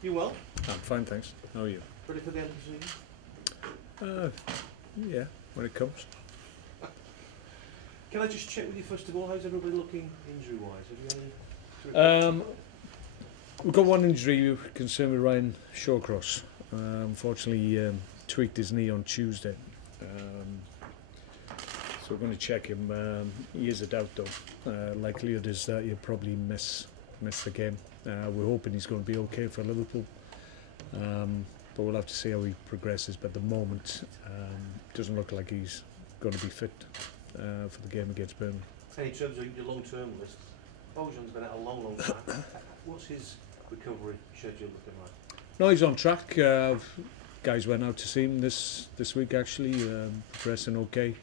You well? I'm fine, thanks. How are you? Ready for the end of the season? Yeah, when it comes. Can I just check with you first of all, how's everybody looking injury-wise? Have you any... We've got one injury concerned with Ryan Shawcross. Unfortunately, tweaked his knee on Tuesday. So we're going to check him. He is a doubt though. Likelihood is that he'll probably miss the game. We're hoping he's going to be okay for Liverpool. But we'll have to see how he progresses. But at the moment, doesn't look like he's going to be fit for the game against Burnley. And in terms of your long-term list, Bojan's been out a long time. What's his recovery schedule looking like? No, he's on track. Guys went out to see him this week actually, progressing okay.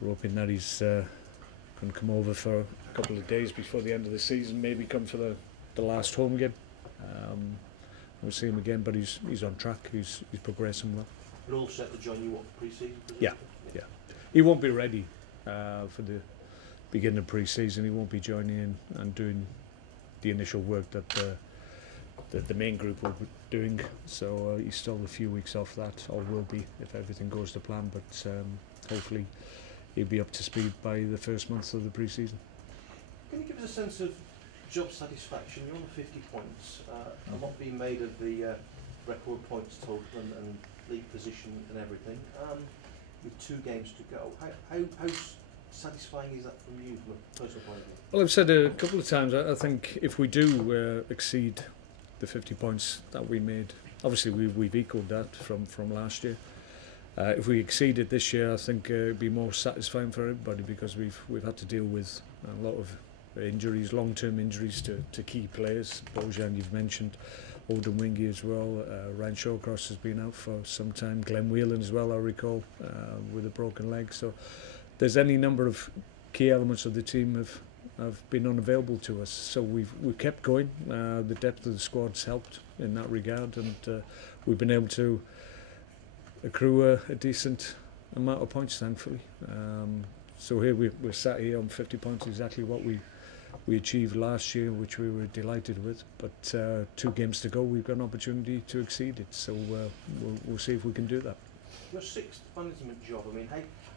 We're hoping that he's going to come over for a couple of days before the end of the season, maybe come for the last home game. We'll see him again, but he's on track. He's progressing well. We're all set to join you what pre-season? Yeah. He won't be ready for the beginning of pre-season. He won't be joining in and doing the initial work that the main group will be doing. So he's still a few weeks off that, or will be if everything goes to plan. But hopefully he'll be up to speed by the first month of the pre-season. Can you give us a sense of job satisfaction? You're on 50 points. A lot being made of the record points total and league position and everything. With 2 games to go, how satisfying is that from you, from a personal point of view? Well, I've said a couple of times, I think if we do exceed the 50 points that we made, obviously we've equalled that from last year. If we exceed it this year, I think it'd be more satisfying for everybody, because we've had to deal with a lot of injuries, long-term injuries to key players. Bojan, you've mentioned, Odin Wingy as well. Ryan Shawcross has been out for some time. Glenn Whelan as well, I recall, with a broken leg. So there's any number of key elements of the team have been unavailable to us. So we've kept going. The depth of the squad's helped in that regard, and we've been able to accrue a decent amount of points, thankfully. So here we're sat here on 50 points, exactly what we achieved last year, which we were delighted with. But 2 games to go, we've got an opportunity to exceed it. So we'll see if we can do that. Your 6th management job, I mean,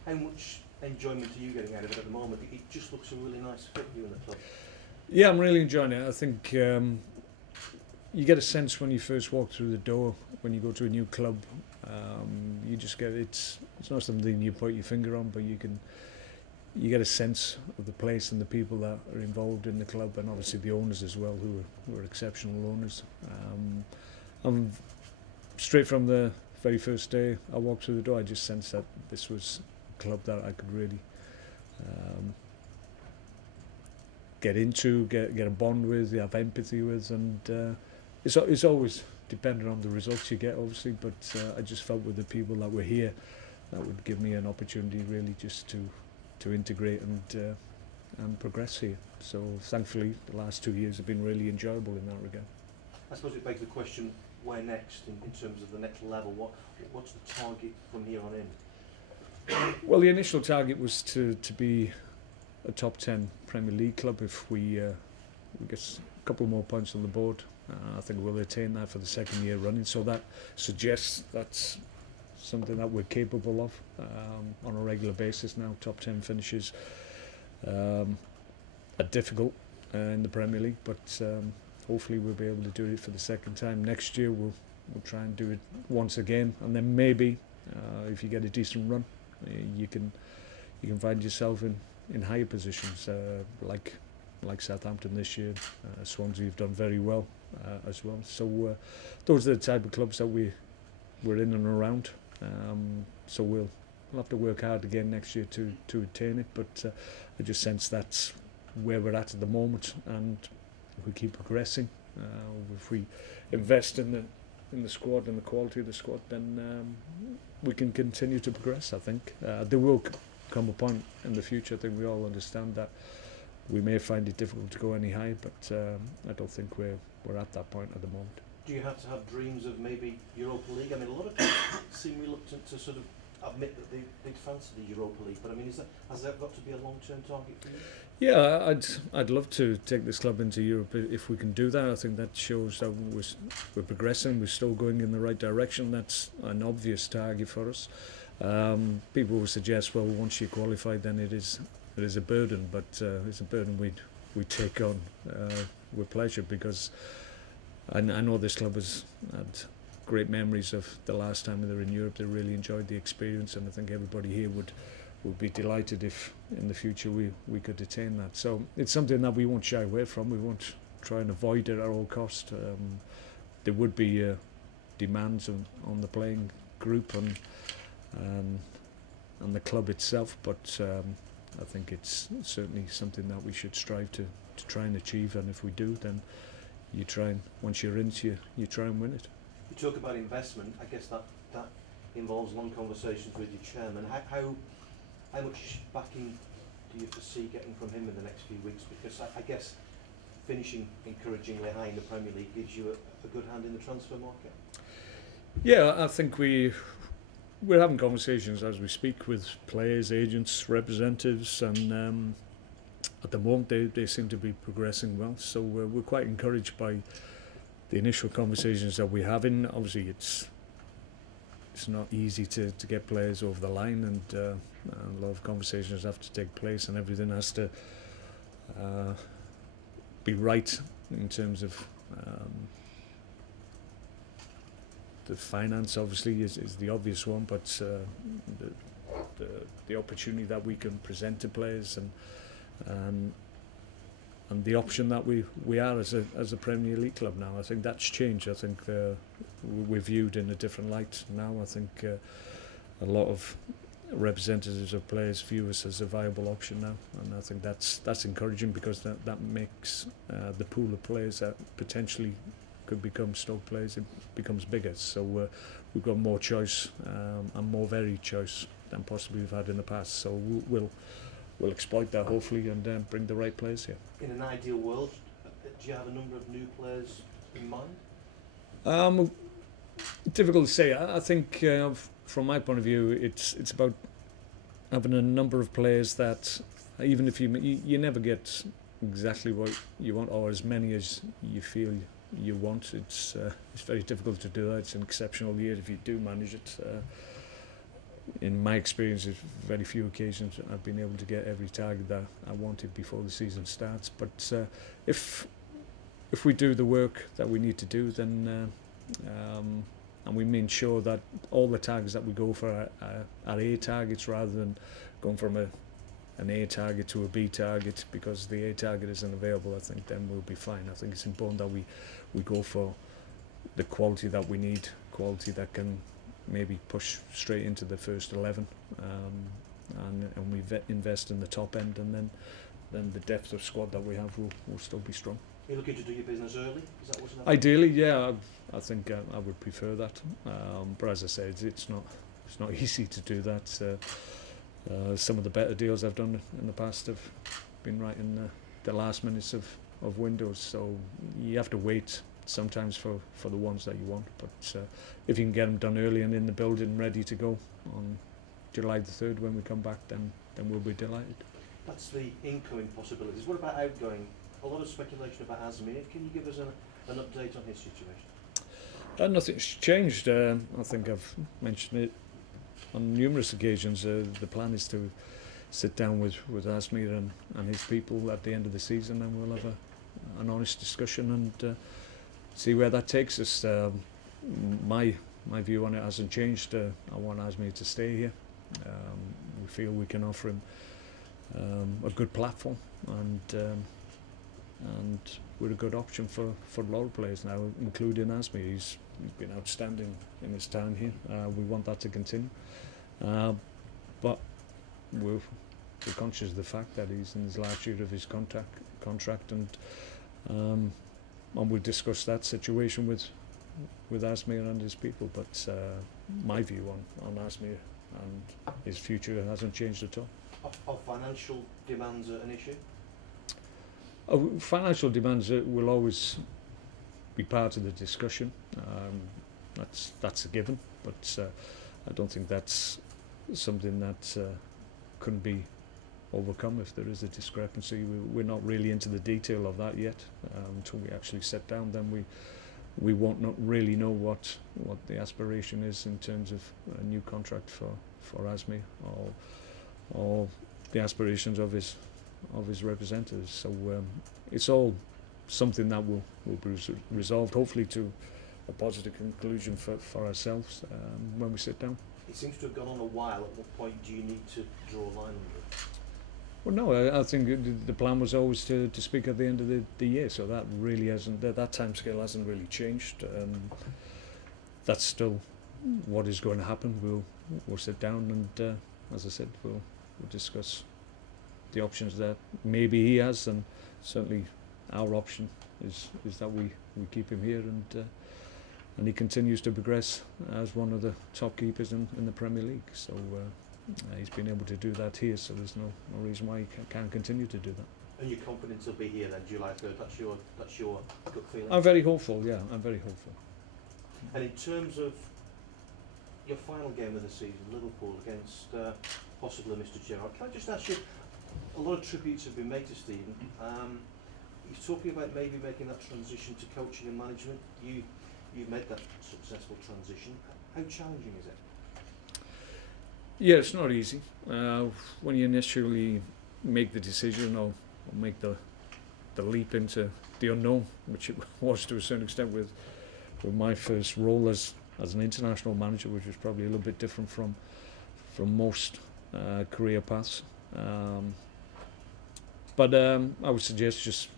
how much enjoyment are you getting out of it at the moment? It just looks a really nice fit, you and the club. Yeah, I'm really enjoying it. I think you get a sense when you first walk through the door, when you go to a new club. You just get it's not something you put your finger on, but you get a sense of the place and the people that are involved in the club, and obviously the owners as well, who are exceptional owners. I'm straight from the very first day I walked through the door, I just sensed that this was a club that I could really get into, get a bond with, have empathy with, and it's always dependent on the results you get, obviously, but I just felt with the people that were here, that would give me an opportunity really just to integrate and progress here. So thankfully the last 2 years have been really enjoyable in that regard. I suppose it begs the question, where next in terms of the next level? What's the target from here on in? Well, the initial target was to be a top 10 Premier League club. If we get a couple more points on the board, I think we'll attain that for the 2nd year running. So that suggests that's something that we're capable of on a regular basis now. Top 10 finishes are difficult in the Premier League, but hopefully we'll be able to do it for the 2nd time. Next year we'll try and do it once again, and then maybe if you get a decent run, you can find yourself in higher positions, like Southampton this year. Swansea have done very well as well. So those are the type of clubs that we're in and around. So we'll have to work hard again next year to attain it, but I just sense that's where we're at the moment, and if we keep progressing, if we invest in the squad and the quality of the squad, then we can continue to progress. I think there will come a point in the future, I think we all understand that we may find it difficult to go any higher, but I don't think we're at that point at the moment. Do you have to have dreams of maybe Europa League? I mean, a lot of people seem reluctant to sort of admit that they'd fancy the Europa League, but I mean, has that got to be a long-term target for you? Yeah, I'd love to take this club into Europe if we can do that. I think that shows that we're progressing, we're still going in the right direction. That's an obvious target for us. People will suggest, well, once you qualify, then it is a burden, but it's a burden we take on with pleasure, because I know this club has had great memories of the last time they were in Europe. They really enjoyed the experience, and I think everybody here would be delighted if in the future we could attain that. So it's something that we won't shy away from. We won't try and avoid it at all cost. There would be demands on the playing group and the club itself, but I think it's certainly something that we should strive to try and achieve, and if we do, then you try and, once you're into you try and win it. You talk about investment. I guess that involves long conversations with your chairman. How much backing do you foresee getting from him in the next few weeks? Because I guess finishing encouragingly high in the Premier League gives you a good hand in the transfer market. Yeah, I think we're having conversations as we speak with players, agents, representatives, and at the moment they seem to be progressing well. So we're quite encouraged by the initial conversations that we're having. Obviously, it's not easy to get players over the line, and a lot of conversations have to take place, and everything has to be right in terms of the finance. Obviously is the obvious one, but the opportunity that we can present to players, and the option that we are as a Premier League club now. I think that's changed. I think we're viewed in a different light now. I think a lot of representatives of players view us as a viable option now, and I think that's encouraging, because that makes the pool of players that potentially could become Stoke players, it becomes bigger. So we've got more choice and more varied choice than possibly we've had in the past. So we'll exploit that hopefully, and bring the right players here. In an ideal world, do you have a number of new players in mind? Difficult to say. I think from my point of view, it's about having a number of players that, even if you never get exactly what you want, or as many as you feel you want. It's very difficult to do that. It's an exceptional year if you do manage it. In my experience, there's very few occasions I've been able to get every target that I wanted before the season starts. But if we do the work that we need to do, then and we make sure that all the targets that we go for are A targets, rather than going from an A target to a B target because the A target isn't available, I think then we'll be fine. I think it's important that we go for the quality that we need, quality that can maybe push straight into the first 11, and we invest in the top end, and then the depth of squad that we have will still be strong. You're looking to do your business early? Is that what's happening? Ideally, yeah, I think I would prefer that. But as I said, it's not easy to do that. Some of the better deals I've done in the past have been right in the last minutes of windows, so you have to wait sometimes for the ones that you want. But if you can get them done early and in the building ready to go on July the 3rd when we come back, then we'll be delighted. That's the incoming possibilities. What about outgoing? A lot of speculation about Asmir. Can you give us an update on his situation? Nothing's changed. I think I've mentioned it on numerous occasions. The plan is to sit down with Asmir and his people at the end of the season, and we'll have an honest discussion and see where that takes us. My view on it hasn't changed. I want Asmir to stay here. We feel we can offer him a good platform, and we're a good option for a lot of players now, including Asmir. He's been outstanding in his time here. We want that to continue, but we're conscious of the fact that he's in his last year of his contract, and we'll discuss that situation with Asmir and his people. But my view on Asmir and his future hasn't changed at all. Are financial demands an issue? Financial demands will always be part of the discussion. That's a given, but I don't think that's something that couldn't be overcome if there is a discrepancy. We're not really into the detail of that yet. Until we actually sit down, then we won't not really know what the aspiration is in terms of a new contract for Asmi or the aspirations of his representatives. So it's all something that will be resolved, hopefully to a positive conclusion for ourselves when we sit down. It seems to have gone on a while. At what point do you need to draw a line under it? Well, no, I think the plan was always to speak at the end of the year, so that really hasn't, that timescale hasn't really changed. That's still what is going to happen. We'll sit down and, as I said, we'll discuss the options that maybe he has, and certainly our option is that we keep him here and he continues to progress as one of the top keepers in the Premier League. So he's been able to do that here, so there's no reason why he can't continue to do that. And you're confident he'll be here then, July 3rd? That's your gut feeling? I'm very hopeful. Yeah, I'm very hopeful. And in terms of your final game of the season, Liverpool against possibly Mr. Gerrard, can I just ask you? A lot of tributes have been made to Stephen. He's talking about maybe making that transition to coaching and management. You've made that successful transition. How challenging is it? Yeah, it's not easy. When you initially make the decision or make the leap into the unknown, which it was to a certain extent with my first role as an international manager, which was probably a little bit different from most career paths. But I would suggest just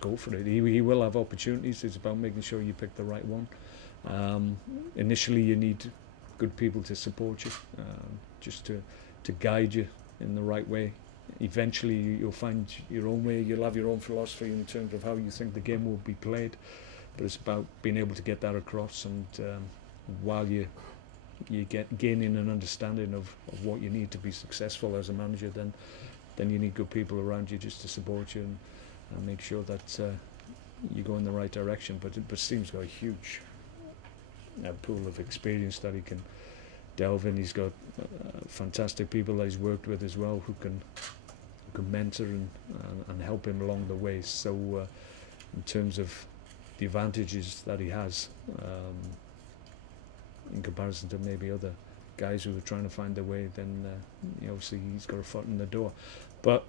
go for it. He will have opportunities. It's about making sure you pick the right one. Initially, you need good people to support you, just to guide you in the right way. Eventually, you'll find your own way. You'll have your own philosophy in terms of how you think the game will be played. But it's about being able to get that across, and while you get gaining an understanding of what you need to be successful as a manager, then you need good people around you just to support you and make sure that you go in the right direction. But Steve's got a huge pool of experience that he can delve in. He's got fantastic people that he's worked with as well who can mentor and help him along the way. So in terms of the advantages that he has in comparison to maybe other guys who are trying to find their way, then obviously he's got a foot in the door. But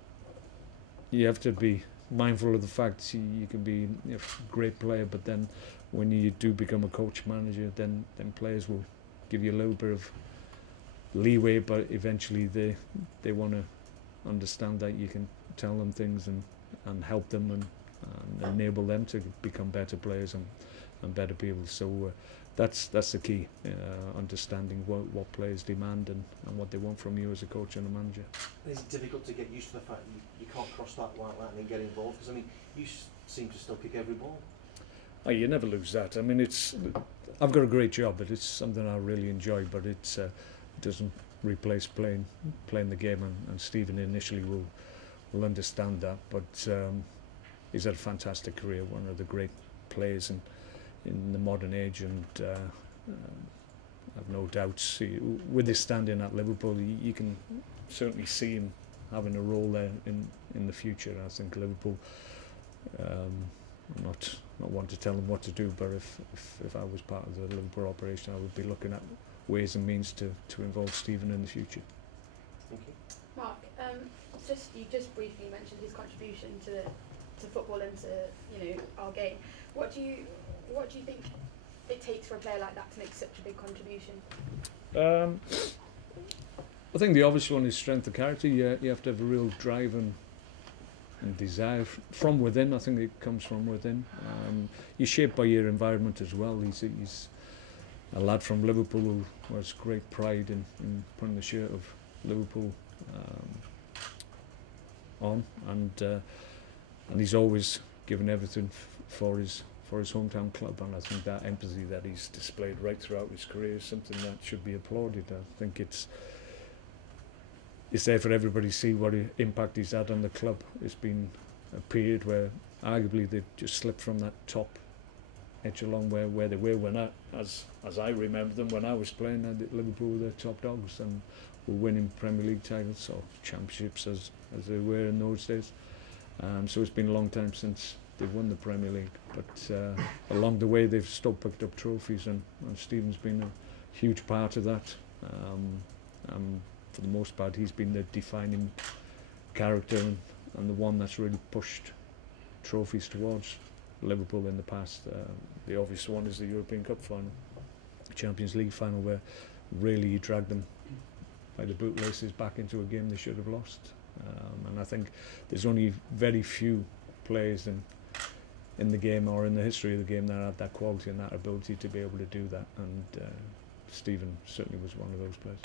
you have to be mindful of the fact you can be a great player, but then when you do become a coach manager, then players will give you a little bit of leeway, but eventually they want to understand that you can tell them things and help them and enable them to become better players and better people. So that's the key, understanding what players demand and what they want from you as a coach and a manager. Is it difficult to get used to the fact that you can't cross that white line and get involved? Because I mean, you seem to still kick every ball. Oh, you never lose that. I mean, I've got a great job, but it's something I really enjoy. But it doesn't replace playing the game, and Stephen initially will understand that. But he's had a fantastic career, one of the great players in the modern age, and I've no doubts with his standing at Liverpool, you can certainly see him having a role there in the future. I think Liverpool, I'm not one to tell them what to do, but if I was part of the Liverpool operation, I would be looking at ways and means to involve Stephen in the future. Thank you. Mark, you just briefly mentioned his contribution to football and to our game. What do you think it takes for a player like that to make such a big contribution? I think the obvious one is strength of character. You have to have a real drive and desire from within. I think it comes from within. You're shaped by your environment as well. He's a lad from Liverpool who has great pride in putting the shirt of Liverpool on, and he's always given everything for his hometown club, and I think that empathy that he's displayed right throughout his career is something that should be applauded. I think it's there for everybody to see what impact he's had on the club. It's been a period where arguably they've just slipped from that top edge along where they were when as I remember them when I was playing. Liverpool were the top dogs and were winning Premier League titles or championships as they were in those days. So it's been a long time since they've won the Premier League, but along the way they've still picked up trophies, and Stephen's been a huge part of that. For the most part, he's been the defining character and the one that's really pushed trophies towards Liverpool in the past. The obvious one is the European Cup final, Champions League final, where really he dragged them by the bootlaces back into a game they should have lost. And I think there's only very few players in the game or in the history of the game that had that quality and that ability to be able to do that, and Stephen certainly was one of those players.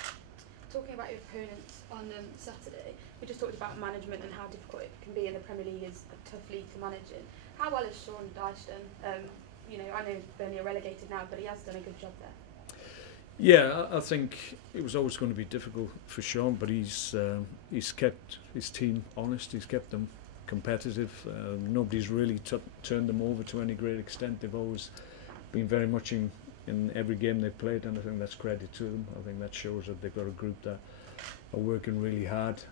Talking about your opponents on Saturday, we just talked about management and how difficult it can be in the Premier League. Is a tough league to manage in. How well has Sean Dyche done? I know Burnley are relegated now, but he has done a good job there. Yeah, I think it was always going to be difficult for Sean, but he's kept his team honest. He's kept them competitive. Nobody's really turned them over to any great extent. They've always been very much in every game they've played, and I think that's credit to them. I think that shows that they've got a group that are working really hard.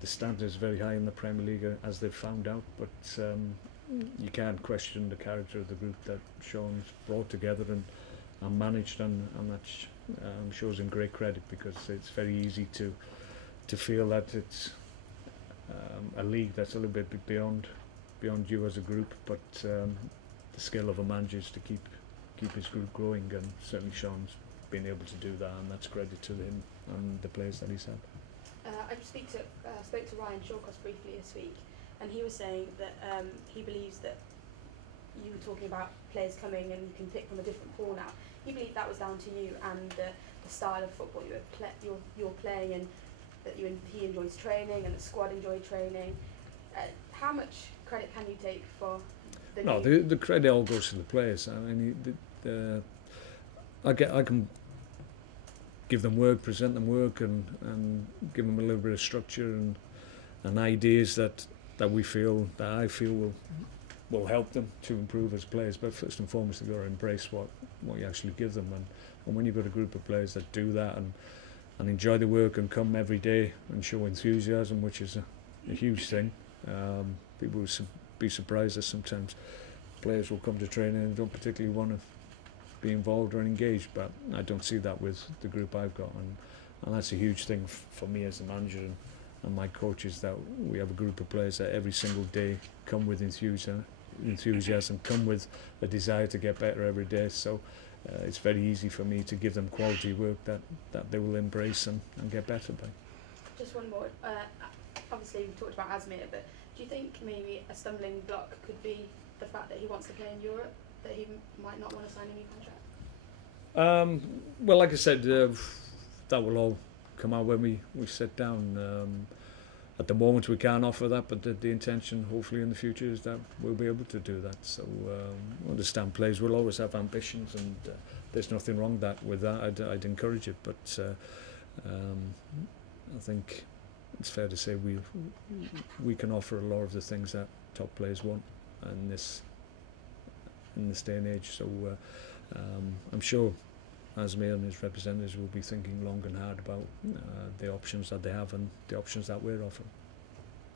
The standard is very high in the Premier League, as they've found out, but you can't question the character of the group that Sean's brought together and managed, and that shows him great credit, because it's very easy to feel that it's a league that's a little bit beyond you as a group, but the skill of a manager is to keep his group growing, and certainly Sean's been able to do that, and that's credit to him and the players that he's had. I spoke to Ryan Shawcross briefly this week, and he was saying that he believes that you were talking about players coming and you can pick from a different pool now. He believed that was down to you and the style of football you're playing, and that he enjoys training and the squad enjoy training. How much credit can you take for the No, the credit all goes to the players. I mean, I can give them work, present them work, and give them a little bit of structure and ideas that I feel will help them to improve as players. But first and foremost, they've got to embrace what you actually give them. And when you've got a group of players that do that and enjoy the work and come every day and show enthusiasm, which is a huge thing. People will be surprised that sometimes players will come to training and don't particularly want to be involved or engaged, but I don't see that with the group I've got, and that's a huge thing for me as a manager and my coaches, that we have a group of players that every single day come with enthusiasm, come with a desire to get better every day. So it's very easy for me to give them quality work that they will embrace and get better by. Just one more. Obviously, we talked about Asmir, but do you think maybe a stumbling block could be the fact that he wants to play in Europe, that he might not want to sign a new contract? Well, like I said, that will all come out when we sit down. At the moment we can't offer that, but the intention hopefully in the future is that we'll be able to do that. So understand players will always have ambitions, and there's nothing wrong with that. I'd encourage it, but I think it's fair to say we can offer a lot of the things that top players want in this day and age. So I'm sure Asmir and his representatives will be thinking long and hard about the options that they have and the options that we're offering.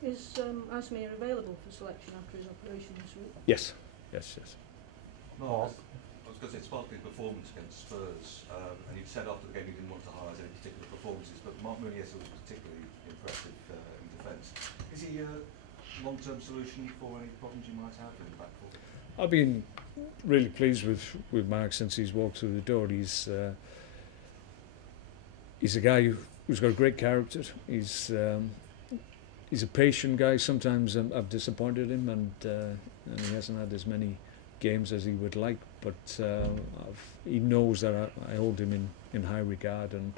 Is Asmir available for selection after his operation this week? Yes. No, I was going to say, it's part of his performance against Spurs, and he'd said after the game he didn't want to highlight any particular performances, but Mark Muniz was particularly impressive in defence. Is he a long-term solution for any problems you might have in the back four? I've been really pleased with Mark since he's walked through the door. He's a guy who's got a great character. He's a patient guy. Sometimes I've disappointed him, and he hasn't had as many games as he would like. But he knows that I hold him in high regard, and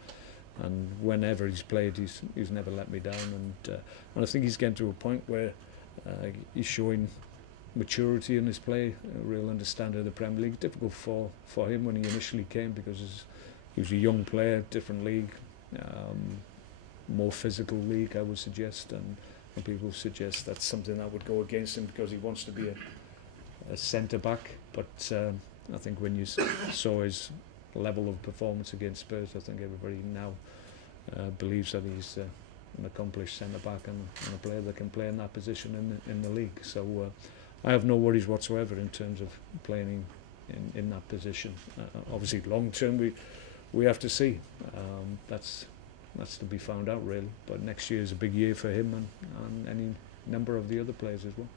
whenever he's played, he's never let me down. And I think he's getting to a point where he's showing maturity in his play, a real understanding of the Premier League. Difficult for him when he initially came, because he was a young player, different league, more physical league, I would suggest, and people suggest that's something that would go against him because he wants to be a centre back. But I think when you saw his level of performance against Spurs, I think everybody now believes that he's an accomplished centre-back and a player that can play in that position in the league. So I have no worries whatsoever in terms of playing in that position. Obviously, long term we have to see. That's to be found out really. But next year is a big year for him and any number of the other players as well.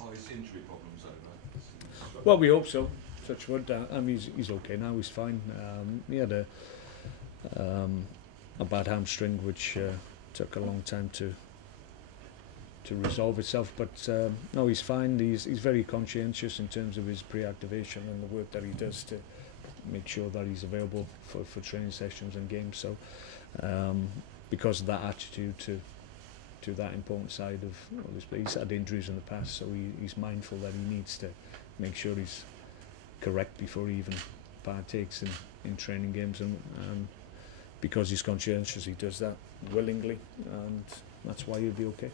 Are his injury problems over? Well, we hope so. Touch wood. I mean, he's okay now. He's fine. He had a bad hamstring which took a long time to resolve itself, but no, he's fine. He's very conscientious in terms of his pre-activation and the work that he does to make sure that he's available for training sessions and games. So because of that attitude to that important side of this, he's had injuries in the past, so he's mindful that he needs to make sure he's correct before he even partakes in training games, and because he's conscientious, he does that willingly, and that's why he'll be okay.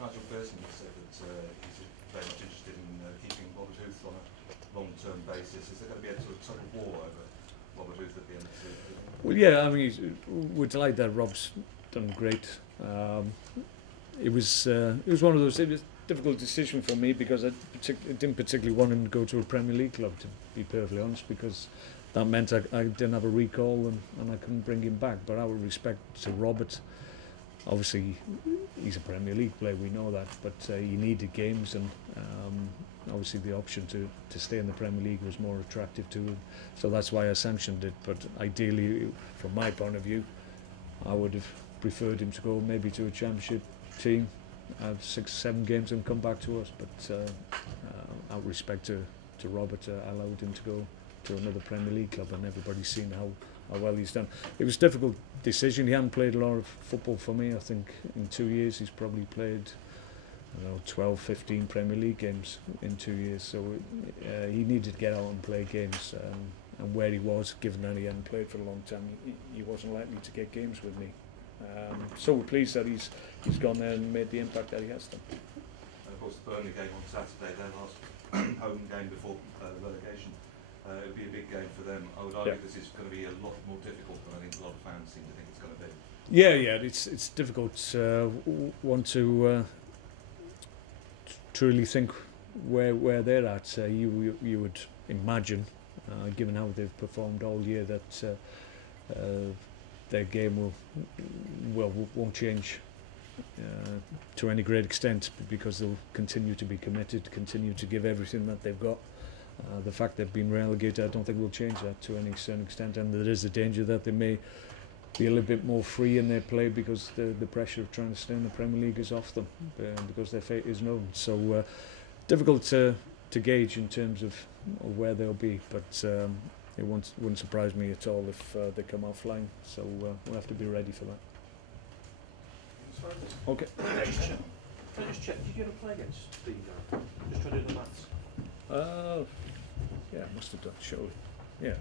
Nigel Pearson has said that he's very much interested in keeping Robert Huth on a long-term basis. Is there going to be a sort of tug of war over Robert Huth at the end of the season? Well, yeah, I mean, we're delighted that Rob's done great. It was one of those. It was a difficult decision for me because I didn't particularly want him to go to a Premier League club, to be perfectly honest, because that meant I didn't have a recall and I couldn't bring him back. But out of respect to Robert, obviously he's a Premier League player, we know that, but he needed games, and obviously the option to stay in the Premier League was more attractive to him, so that's why I sanctioned it. But ideally, from my point of view, I would have preferred him to go maybe to a Championship team, have 6-7 games and come back to us, but out of respect to Robert, I allowed him to go to another Premier League club, and everybody's seen how well he's done. It was a difficult decision. He hadn't played a lot of football for me. I think in 2 years he's probably played, I don't know, 12, 15 Premier League games in 2 years. So he needed to get out and play games. And where he was, given that he hadn't played for a long time, he wasn't likely to get games with me. So we're pleased that he's gone there and made the impact that he has done. And of course, the Burnley game on Saturday, their last home game before relegation. It would be a big game for them. I would argue this is going to be a lot more difficult than I think a lot of fans seem to think it's going to be. Yeah, it's difficult. Want to truly think where they're at. You would imagine, given how they've performed all year, that their game won't change to any great extent, because they'll continue to be committed, continue to give everything that they've got. The fact they've been relegated, I don't think will change that to any certain extent, and there is a danger that they may be a little bit more free in their play because the pressure of trying to stay in the Premier League is off them, because their fate is known. So difficult to gauge in terms of where they'll be, but it wouldn't surprise me at all if they come off flying. So we'll have to be ready for that. Okay. Can I just check, did you ever play against Steve Garrett? Just trying to do the maths. Yeah, I must have done, surely. Yeah.